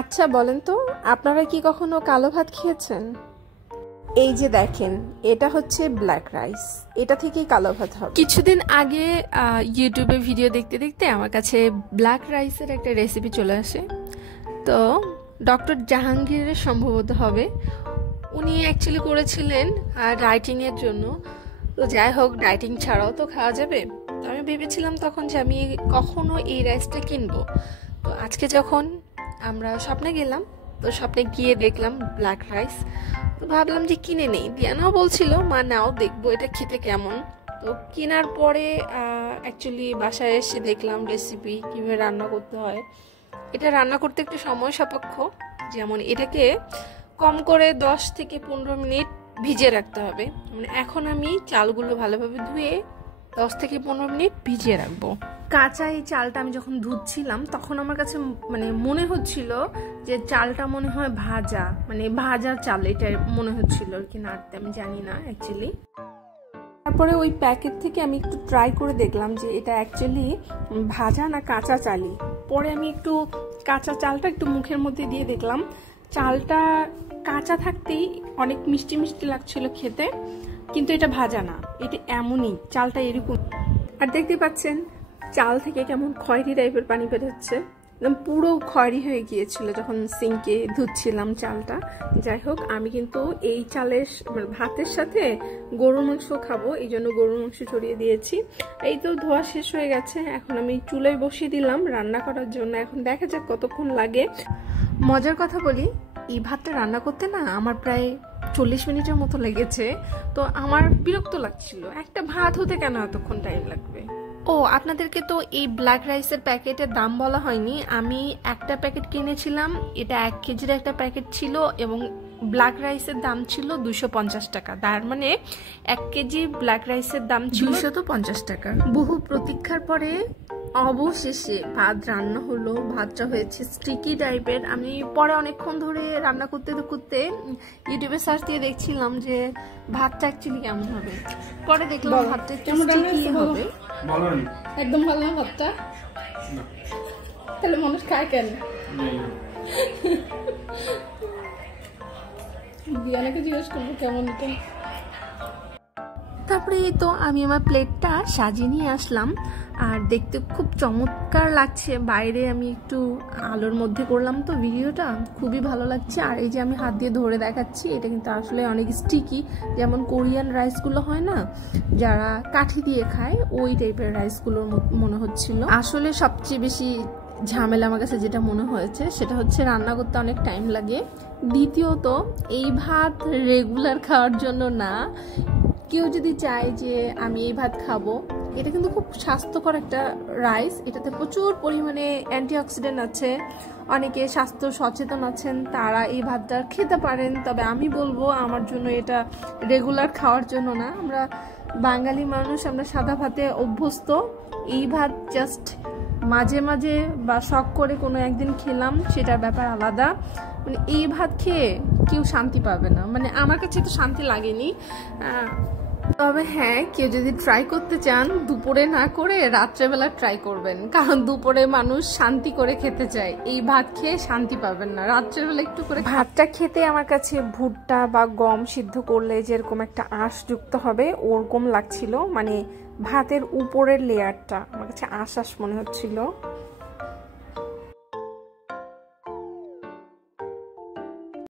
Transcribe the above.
আচ্ছা বলেন তো, আপনারা কি কখনো কালো ভাত খেয়েছেন? এই যে দেখেন, এটা হচ্ছে ব্ল্যাক রাইস, এটা থেকেই কালো ভাত হবে। কিছুদিন আগে ইউটিউবে ভিডিও দেখতে দেখতে আমার কাছে ব্ল্যাক রাইসের একটা রেসিপি চলে আসে। তো ডক্টর জাহাঙ্গীরের সম্ভবত হবে, উনি অ্যাকচুয়ালি করেছিলেন ডায়েটিংয়ের জন্য। তো যাই হোক, ডায়েটিং ছাড়াও তো খাওয়া যাবে। তো আমি ভেবেছিলাম তখন যে আমি কখনো এই রাইসটা কিনবো। তো আজকে যখন আমরা স্বপ্নে গেলাম, তো স্বপ্নে গিয়ে দেখলাম ব্ল্যাক রাইস। তো ভাবলাম যে কিনে নেই। দিয়ানাও বলছিল মা নাও দেখবো এটা খেতে কেমন। তো কেনার পরে অ্যাকচুয়ালি বাসায় এসে দেখলাম রেসিপি কীভাবে রান্না করতে হয়। এটা রান্না করতে একটু সময় সাপেক্ষ। যেমন এটাকে কম করে 10 থেকে 15 মিনিট ভিজিয়ে রাখতে হবে। মানে এখন আমি চালগুলো ভালোভাবে ধুয়ে 10 থেকে 15 মিনিট ভিজিয়ে রাখবো। কাঁচা এই চালটা আমি যখন ধুচ্ছিলাম তখন আমার কাছে মনে হচ্ছিল যে চালটা মনে হয় ভাজা, মানে ভাজা চাল এটা মনে হচ্ছিল আর কি, নাড়তে আমি জানি না অ্যাকচুয়ালি। তারপরে ওই প্যাকেট থেকে আমি একটু ট্রাই করে দেখলাম যে এটা অ্যাকচুয়ালি ভাজা না কাঁচা চালই। পরে আমি একটু কাঁচা চালটা একটু মুখের মধ্যে দিয়ে দেখলাম, চালটা কাঁচা থাকতেই অনেক মিষ্টি মিষ্টি লাগছিল খেতে, কিন্তু এটা ভাজা না, এটা এমনই চালটা এরকম। আর দেখতে পাচ্ছেন চাল থেকে কেমন খয়েরি টাইপের পানি বের হচ্ছে, একদম পুরো খয়েরি হয়ে গিয়েছিল যখন সিঙ্কে ধুচ্ছিলাম চালটা। যাই হোক, আমি কিন্তু এই চালের ভাতের সাথে গরুর মাংস খাবো, এই জন্য গরুর মাংস ছড়িয়ে দিয়েছি। এই তো ধোয়া শেষ হয়ে গেছে, এখন আমি চুলায় বসিয়ে দিলাম রান্না করার জন্য। এখন দেখা যাক কতক্ষণ লাগে। মজার কথা বলি, এই ভাতটা রান্না করতে না আমার প্রায় 40 মিনিটের মতো লেগেছে। তো আমার বিরক্ত লাগছিল, একটা ভাত হতে কেন এতক্ষণ টাইম লাগবে। ও, আপনাদেরকে তো এই ব্ল্যাক রাইসের প্যাকেটের দাম বলা হয়নি। আমি একটা প্যাকেট কিনেছিলাম, এটা 1 কেজির একটা প্যাকেট ছিল এবং ব্ল্যাক রাইসের দাম ছিল 250 টাকা। তার মানে 1 কেজি ব্ল্যাক রাইসের দাম ছিল 250 টাকা। বহু প্রতীক্ষার পরে অবশেষে ভাত রান্না হলো। ভাতটা হয়েছে স্টিকি টাইপের। আমি পরে অনেকক্ষণ ধরে রান্না করতে করতে ইউটিউবে সার্চ দিয়ে দেখছিলাম যে ভাতটা অ্যাকচুয়ালি কেমন হবে। পরে দেখলাম ভাতটা একটু স্টিকি হবে। একদম ভালো না ভাতটা, তাহলে মানুষ খায় কেন? দিয়ানাকে জিজ্ঞেস করবো কেমন এটা। তারপরে এই তো আমি আমার প্লেটটা সাজিয়ে নিয়ে আসলাম, আর দেখতে খুব চমৎকার লাগছে। বাইরে আমি একটু আলোর মধ্যে করলাম তো ভিডিওটা, খুবই ভালো লাগছে। আর এই যে আমি হাত দিয়ে ধরে দেখাচ্ছি, এটা কিন্তু আসলে অনেক স্টিকি, যেমন কোরিয়ান রাইসগুলো হয় না যারা কাঠি দিয়ে খায়, ওই টাইপের রাইসগুলোর মনে হচ্ছিল। আসলে সবচেয়ে বেশি ঝামেলা আমার কাছে যেটা মনে হয়েছে সেটা হচ্ছে রান্না করতে অনেক টাইম লাগে। দ্বিতীয়ত এই ভাত রেগুলার খাওয়ার জন্য না। কেউ যদি চায় যে আমি এই ভাত খাবো, এটা কিন্তু খুব স্বাস্থ্যকর একটা রাইস, এটাতে প্রচুর পরিমাণে অ্যান্টিঅক্সিডেন্ট আছে। অনেকে স্বাস্থ্য সচেতন আছেন, তারা এই ভাতটা খেতে পারেন। তবে আমি বলবো আমার জন্য এটা রেগুলার খাওয়ার জন্য না। আমরা বাঙালি মানুষ, আমরা সাদা ভাতে অভ্যস্ত। এই ভাত জাস্ট মাঝে মাঝে বা শখ করে কোনো একদিন খেলাম, সেটার ব্যাপার আলাদা। মানে এই ভাত খেয়ে কেউ শান্তি পাবে না, মানে আমার কাছে তো শান্তি লাগেনি। তবে হ্যাঁ, কেউ যদি ট্রাই করতে চান দুপুরে না করে রাত্রেবেলা ট্রাই করবেন, কারণ দুপুরে মানুষ শান্তি করে খেতে চায়, এই ভাত খেয়ে শান্তি পাবেন না। রাত্রেবেলা একটু করে ভাতটা খেতে আমার কাছে ভুট্টা বা গম সিদ্ধ করলে যেরকম একটা আঁশ যুক্ত হবে ওরকম লাগছিল, মানে ভাতের উপরের লেয়ারটা আমার কাছে আঁশ আঁশ মনে হচ্ছিল।